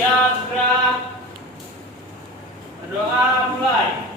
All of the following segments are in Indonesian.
siap, gerak. Berdoa mulai.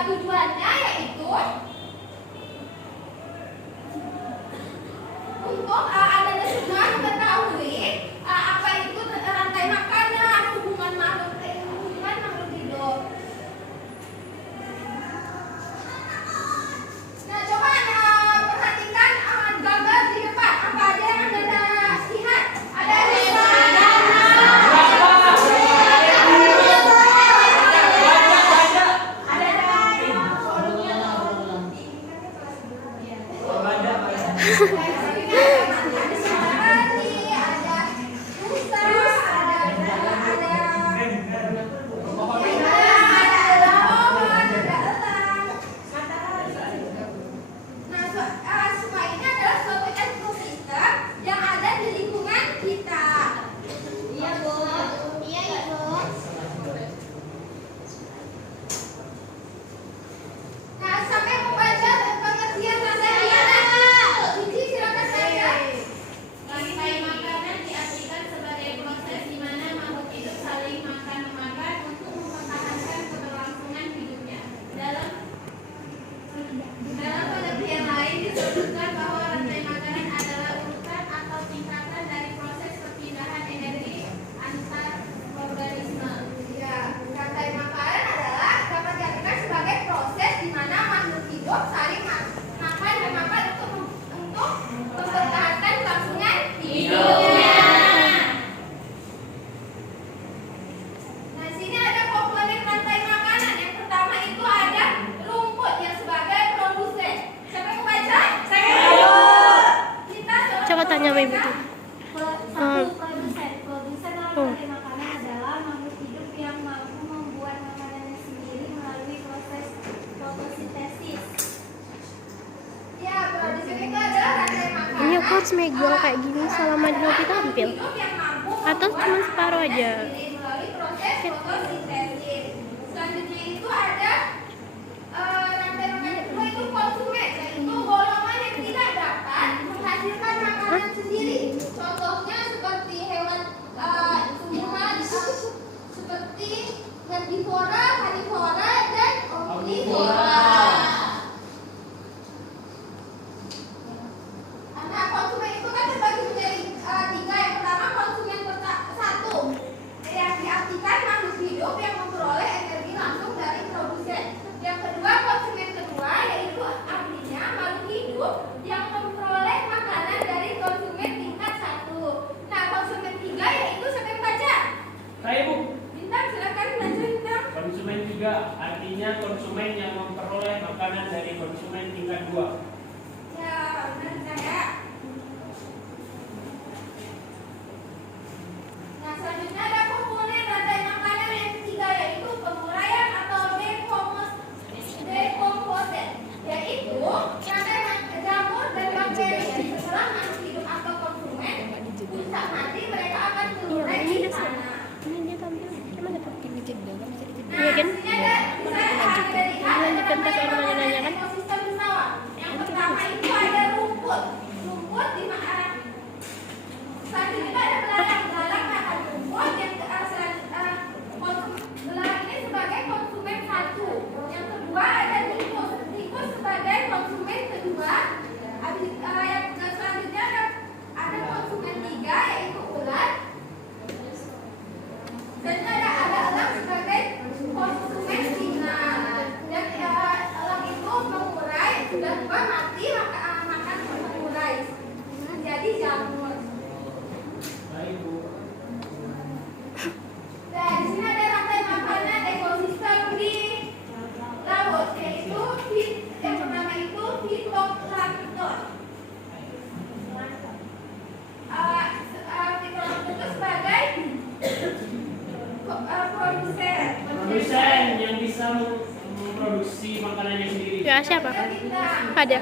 Tujuannya yaitu untuk Anda semua mengetahui apa itu rantai makanan, hubungan makhluk hidup. Nah, coba perhatikan gambar di depan. Apa aja yang Anda lihat? Ada tanya Ibu tuh. Produsen rantai makanan adalah makhluk hidup yang mampu membuat makanannya sendiri melalui proses fotosintesis. Ya, produsen itu adalah rantai makanan. Ini aku harus megang kayak gini selama di lobby tampil. Atau cuma separuh aja. Melalui proses fotosintesis. Selanjutnya itu ada rantai makanan kedua itu konsumen, yaitu golongan yang tidak dapat menghasilkan makanan sendiri. Contohnya seperti hewan tumbuhan seperti herbivora, karnivora, dan omnivora. Nah, konsumen itu kan terbagi menjadi tiga. Yang pertama konsumen satu, yang diartikan makhluk hidup yang memperoleh energi langsung dari produsen. Yang kedua konsumen kedua, yaitu artinya makhluk hidup yang memperoleh makanan dari konsumen tingkat satu. Nah, konsumen tiga yaitu siapa yang baca? Saya, Bu. Bintang, silakan baca Bintang. Konsumen tiga artinya konsumen yang memperoleh makanan dari konsumen tingkat 2. Ya, benar saya. Nah, selanjutnya ada komponen rantai makanan yang ketiga, yaitu penguraian atau decomposition, yaitu rantai jamur dan bakteri. Setelah makhluk hidup atau konsumen rusak mati, mereka akan terurai di sana. Ini dia tampil. Emang dapat ini jeda kan bisa dicegah. Nah, Iya kan? di sini ada bisa Anda lihat Lanjutkan pas orang nanya kan? ekosistem pesawat. Yang memproduksi makanannya sendiri. Ya siapa? Ada.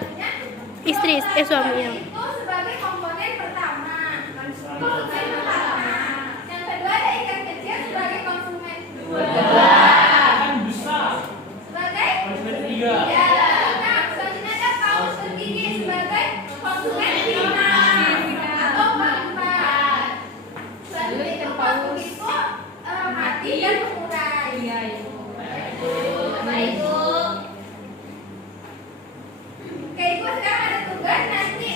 Istri, suaminya. Itu sebagai komponen pertama. Yang kedua ada ikan kecil sebagai konsumen kedua. Kan besar. Sebagai Konsumen ketiga. ya. Nah, selanjutnya ada paus tergigi sebagai konsumen lima atau keempat. Selanjutnya itu paus itu mati dan mengurai. Baik Bu. Oke, Ibu sekarang ada tugas nanti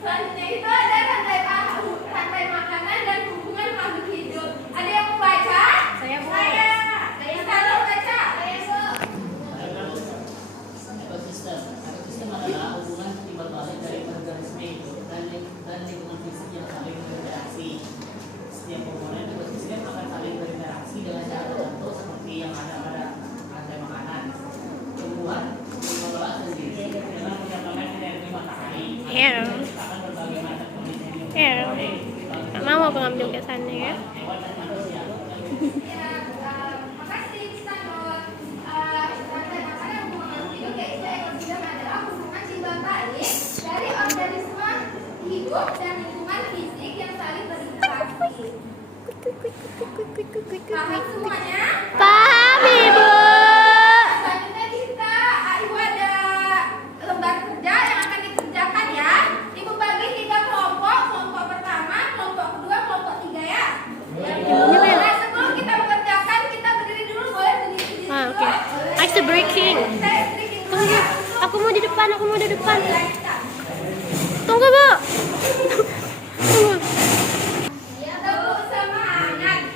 selanjutnya itu ada rantai makanan dan hubungan makhluk hidup. Ada yang mau baca? Saya Bu. Saya kalau baca. Saya Bu. Ekosistem adalah hubungan timbal balik dari organisme hidup dan lingkungan fisik yang saling berinteraksi. Setiap komponen ekosistem akan saling berinteraksi dengan cara tertentu seperti yang ada pada rantai makanan. Tumbuhan mengelola sendiri dengan mencapai energi matahari. Akan berbagai macam kondisi Gak mau aku ngambil kesannya ya. hewan dan manusia. Ya, makasih bisa Nur. Rantai makanan hubungan makhluk hidup yaitu ekosistem adalah hubungan timbal balik dari organisme hidup dan lingkungan fisik yang saling berinteraksi. Paham semuanya? Paham Ibu. Selanjutnya kita, Ibu ada lembar kerja yang akan dikerjakan ya. Ibu bagi 3 kelompok, kelompok pertama, kelompok kedua, kelompok 3 ya. Nah, sebelum kita mengerjakan, kita berdiri dulu, boleh berdiri dulu. Oke. Ice breaking. Saya breaking dulu Tunggu. ya. Aku mau di depan. Boleh, kita. Tunggu Bu. Tunggu. Tepuk semangat.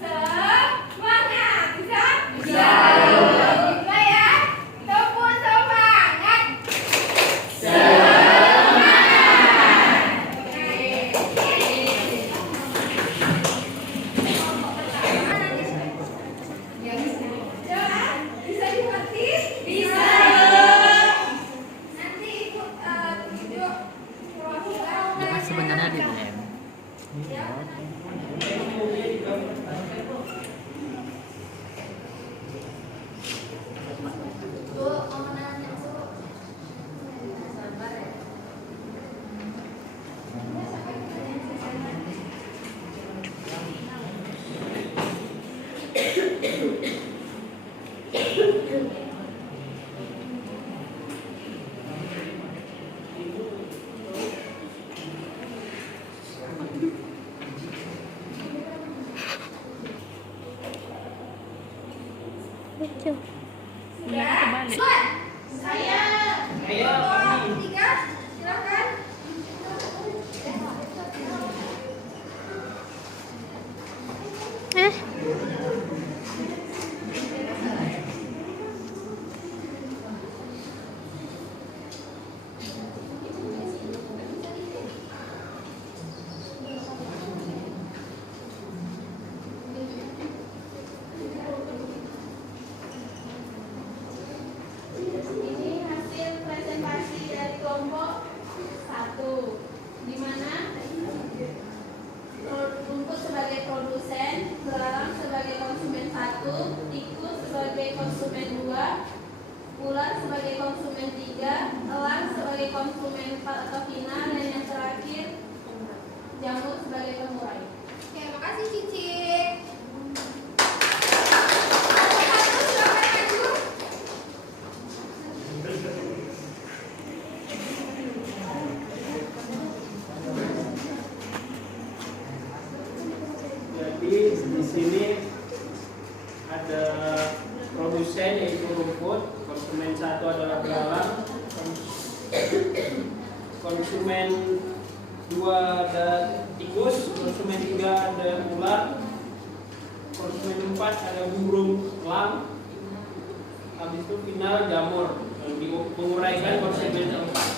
Semangat. Bisa? Bisa. Bisa ya. Tepuk semangat. Jelas? Bisa dimengerti? Bisa. Nanti ikut video Jangan sebenarnya di DM. Lucu. Sudah? Sudah? Saya. Kelompok 3, silakan. Ini hasil presentasi dari kelompok 1, di mana rumput sebagai produsen, belalang sebagai konsumen 1, tikus sebagai konsumen 2, ular sebagai konsumen 3, elang sebagai konsumen 4 atau final, dan yang terakhir jamur sebagai pengurai. Oke, makasih Cicik. Jadi di sini ada produsen yaitu rumput, konsumen 1 adalah belalang, konsumen 2 ada tikus, konsumen 3 ada ular, konsumen 4 ada burung elang, habis itu final jamur yang menguraikan konsumen 4.